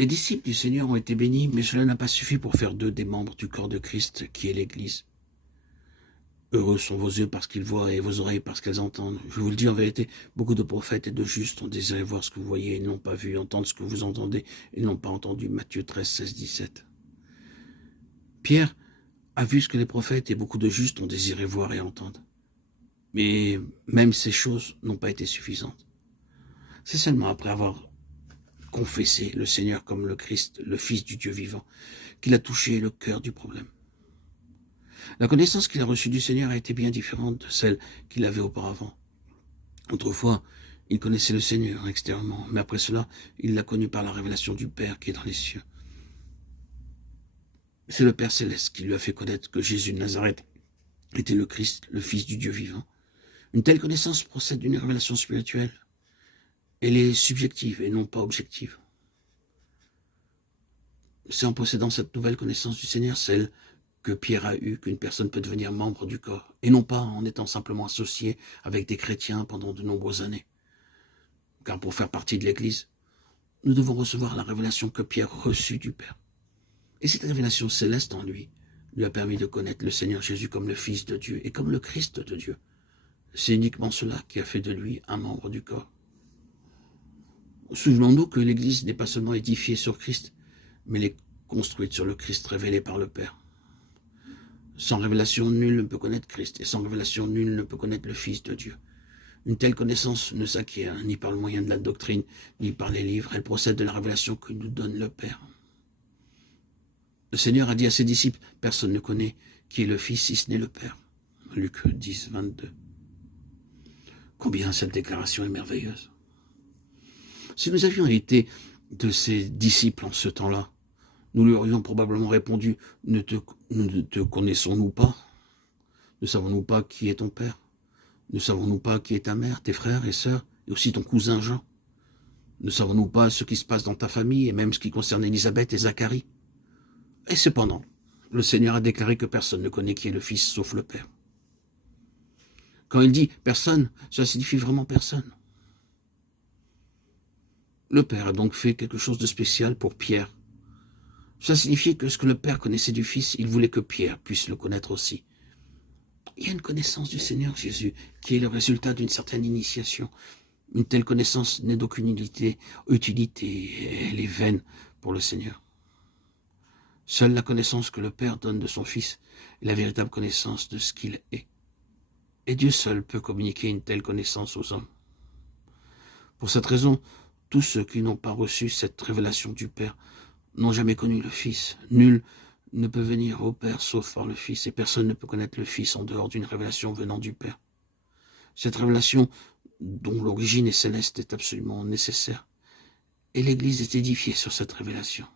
Les disciples du Seigneur ont été bénis, mais cela n'a pas suffi pour faire d'eux des membres du corps de Christ, qui est l'Église. Heureux sont vos yeux parce qu'ils voient et vos oreilles parce qu'elles entendent. Je vous le dis en vérité, beaucoup de prophètes et de justes ont désiré voir ce que vous voyez et n'ont pas vu, entendre ce que vous entendez et n'ont pas entendu. Matthieu 13, 16, 17. Pierre a vu ce que les prophètes et beaucoup de justes ont désiré voir et entendre. Mais même ces choses n'ont pas été suffisantes. C'est seulement après avoir confessé le Seigneur comme le Christ, le Fils du Dieu vivant, qu'il a touché le cœur du problème. La connaissance qu'il a reçue du Seigneur a été bien différente de celle qu'il avait auparavant. Autrefois, il connaissait le Seigneur extérieurement, mais après cela, il l'a connu par la révélation du Père qui est dans les cieux. C'est le Père céleste qui lui a fait connaître que Jésus de Nazareth était le Christ, le Fils du Dieu vivant. Une telle connaissance procède d'une révélation spirituelle. Elle est subjective et non pas objective. C'est en possédant cette nouvelle connaissance du Seigneur, celle que Pierre a eue, qu'une personne peut devenir membre du corps, et non pas en étant simplement associé avec des chrétiens pendant de nombreuses années. Car pour faire partie de l'Église, nous devons recevoir la révélation que Pierre reçut du Père. Et cette révélation céleste en lui a permis de connaître le Seigneur Jésus comme le Fils de Dieu et comme le Christ de Dieu. C'est uniquement cela qui a fait de lui un membre du corps. Souvenons-nous que l'Église n'est pas seulement édifiée sur Christ, mais elle est construite sur le Christ révélé par le Père. Sans révélation, nul ne peut connaître Christ, et sans révélation, nul ne peut connaître le Fils de Dieu. Une telle connaissance ne s'acquiert ni par le moyen de la doctrine, ni par les livres. Elle procède de la révélation que nous donne le Père. Le Seigneur a dit à ses disciples, « Personne ne connaît qui est le Fils si ce n'est le Père. » Luc 10, 22. Combien cette déclaration est merveilleuse. Si nous avions été de ses disciples en ce temps-là, nous lui aurions probablement répondu, ne te connaissons-nous pas? Ne savons-nous pas qui est ton père? Ne savons-nous pas qui est ta mère, tes frères et sœurs, et aussi ton cousin Jean? Ne savons-nous pas ce qui se passe dans ta famille, et même ce qui concerne Élisabeth et Zacharie? Et cependant, le Seigneur a déclaré que personne ne connaît qui est le Fils sauf le Père. Quand il dit « personne », cela signifie vraiment personne. Le Père a donc fait quelque chose de spécial pour Pierre. Cela signifiait que ce que le Père connaissait du Fils, il voulait que Pierre puisse le connaître aussi. Il y a une connaissance du Seigneur Jésus qui est le résultat d'une certaine initiation. Une telle connaissance n'est d'aucune utilité, elle est vaine pour le Seigneur. Seule la connaissance que le Père donne de son Fils est la véritable connaissance de ce qu'il est. Et Dieu seul peut communiquer une telle connaissance aux hommes. Pour cette raison, tous ceux qui n'ont pas reçu cette révélation du Père n'ont jamais connu le Fils. Nul ne peut venir au Père sauf par le Fils, et personne ne peut connaître le Fils en dehors d'une révélation venant du Père. Cette révélation, dont l'origine est céleste, est absolument nécessaire. Et l'Église est édifiée sur cette révélation.